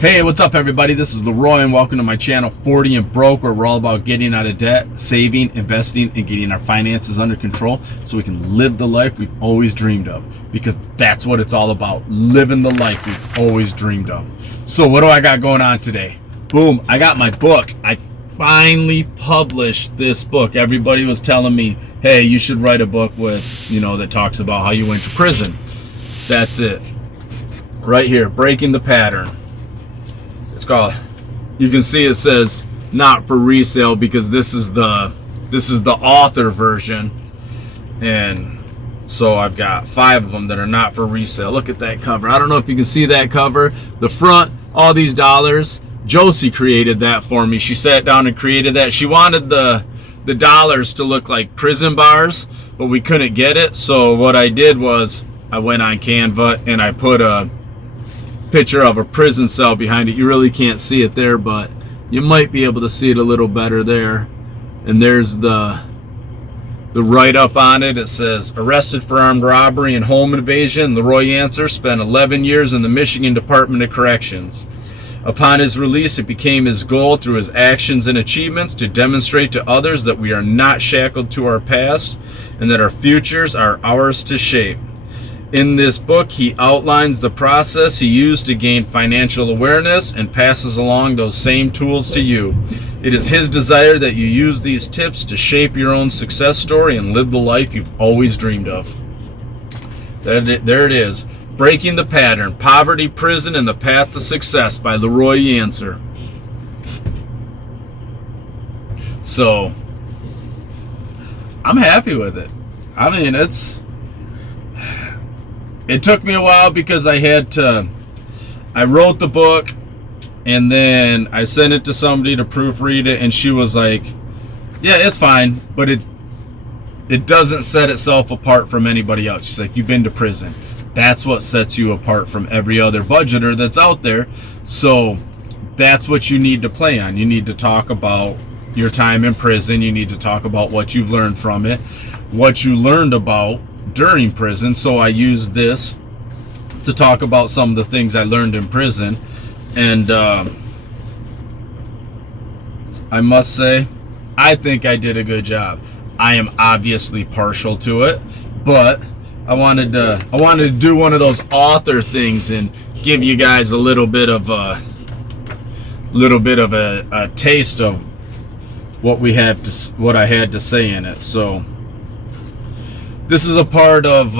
Hey, what's up everybody? This is Leroy and welcome to my channel 40 and Broke, where we're all about getting out of debt, saving, investing, and getting our finances under control so we can live the life we've always dreamed of, because that's what it's all about, living the life we've always dreamed of. So what do I got going on today? Boom, I got my book. I finally published this book. Everybody was telling me, hey, you should write a book with, that talks about how you went to prison. That's it. Right here, Breaking the Pattern. It's called, you can see it says not for resale because this is the author version, and so I've got 5 of them that are not for resale. Look at that cover. I don't know if you can see that cover. The front, all these dollars. Josie created that for me. She sat down and created that. She wanted the dollars to look like prison bars, but we couldn't get it. So what I did was I went on Canva and I put a picture of a prison cell behind it. You really can't see it there, but you might be able to see it a little better there. And there's the write-up on it. It says, arrested for armed robbery and home invasion, Leroy Answer spent 11 years in the Michigan Department of Corrections. Upon his release, it became his goal through his actions and achievements to demonstrate to others that we are not shackled to our past and that our futures are ours to shape. In this book, he outlines the process he used to gain financial awareness and passes along those same tools to you. It is his desire that you use these tips to shape your own success story and live the life you've always dreamed of. There it is. Breaking the Pattern, Poverty, Prison, and the Path to Success by Leroy Answer. So, I'm happy with it. I mean, it took me a while because I wrote the book and then I sent it to somebody to proofread it, and she was like, yeah, it's fine, but it doesn't set itself apart from anybody else. She's like, you've been to prison. That's what sets you apart from every other budgeter that's out there. So that's what you need to play on. You need to talk about your time in prison. You need to talk about what you've learned from it, what you learned about during prison. So I used this to talk about some of the things I learned in prison, and I must say I think I did a good job. I am obviously partial to it, but I wanted to do one of those author things and give you guys a little bit of a taste of what I had to say in it. So this is a part of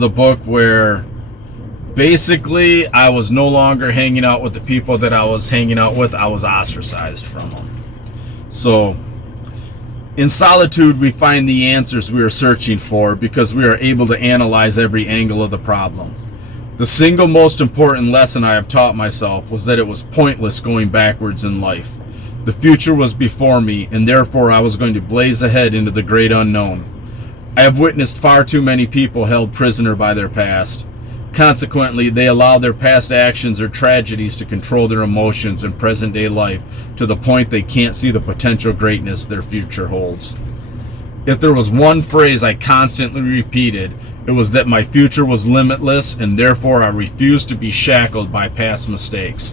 the book where basically I was no longer hanging out with the people that I was hanging out with. I was ostracized from them. So in solitude, we find the answers we are searching for because we are able to analyze every angle of the problem. The single most important lesson I have taught myself was that it was pointless going backwards in life. The future was before me, and therefore I was going to blaze ahead into the great unknown. I have witnessed far too many people held prisoner by their past. Consequently, they allow their past actions or tragedies to control their emotions in present-day life to the point they can't see the potential greatness their future holds. If there was one phrase I constantly repeated, it was that my future was limitless, and therefore I refused to be shackled by past mistakes.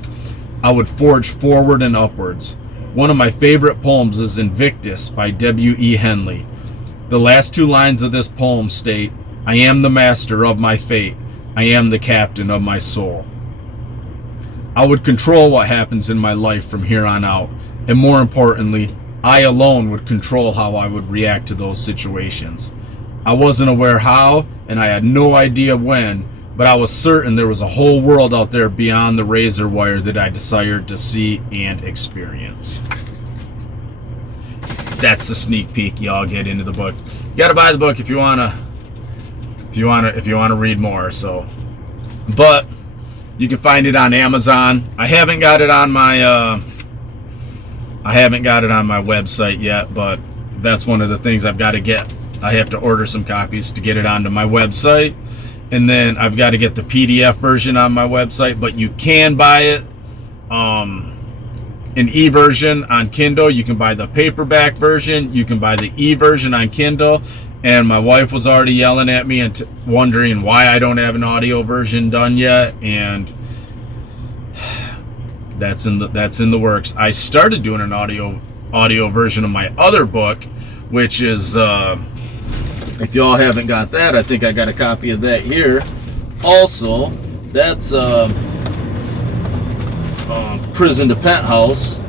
I would forge forward and upwards. One of my favorite poems is Invictus by W.E. Henley. The last 2 lines of this poem state, I am the master of my fate. I am the captain of my soul. I would control what happens in my life from here on out, and more importantly, I alone would control how I would react to those situations. I wasn't aware how, and I had no idea when, but I was certain there was a whole world out there beyond the razor wire that I desired to see and experience. That's the sneak peek. Y'all get into the book. You gotta buy the book if you wanna read more. So, but you can find it on Amazon. I haven't got it on my website yet, but that's one of the things I've got to get. I have to order some copies to get it onto my website. And then I've got to get the PDF version on my website, but you can buy it in e-version on Kindle. You can buy the paperback version. You can buy the e-version on Kindle. And my wife was already yelling at me and wondering why I don't have an audio version done yet, and that's in the works. I started doing an audio version of my other book, which is if y'all haven't got that, I think I got a copy of that here. Also, that's Prison to Penthouse.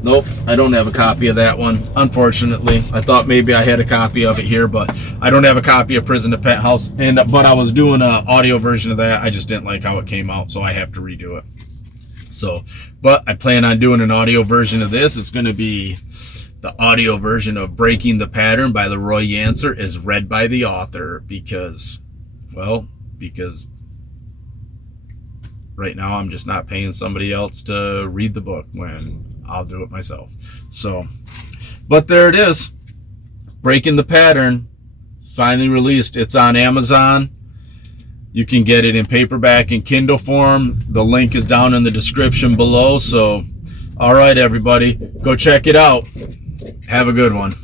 Nope, I don't have a copy of that one, unfortunately. I thought maybe I had a copy of it here, but I don't have a copy of Prison to Penthouse. But I was doing an audio version of that. I just didn't like how it came out, so I have to redo it. So, but I plan on doing an audio version of this. It's going to be the audio version of Breaking the Pattern by Leroy Yancer, as read by the author, because right now I'm just not paying somebody else to read the book when I'll do it myself. So, but there it is. Breaking the Pattern, finally released. It's on Amazon. You can get it in paperback and Kindle form. The link is down in the description below. So, all right, everybody, go check it out. Have a good one.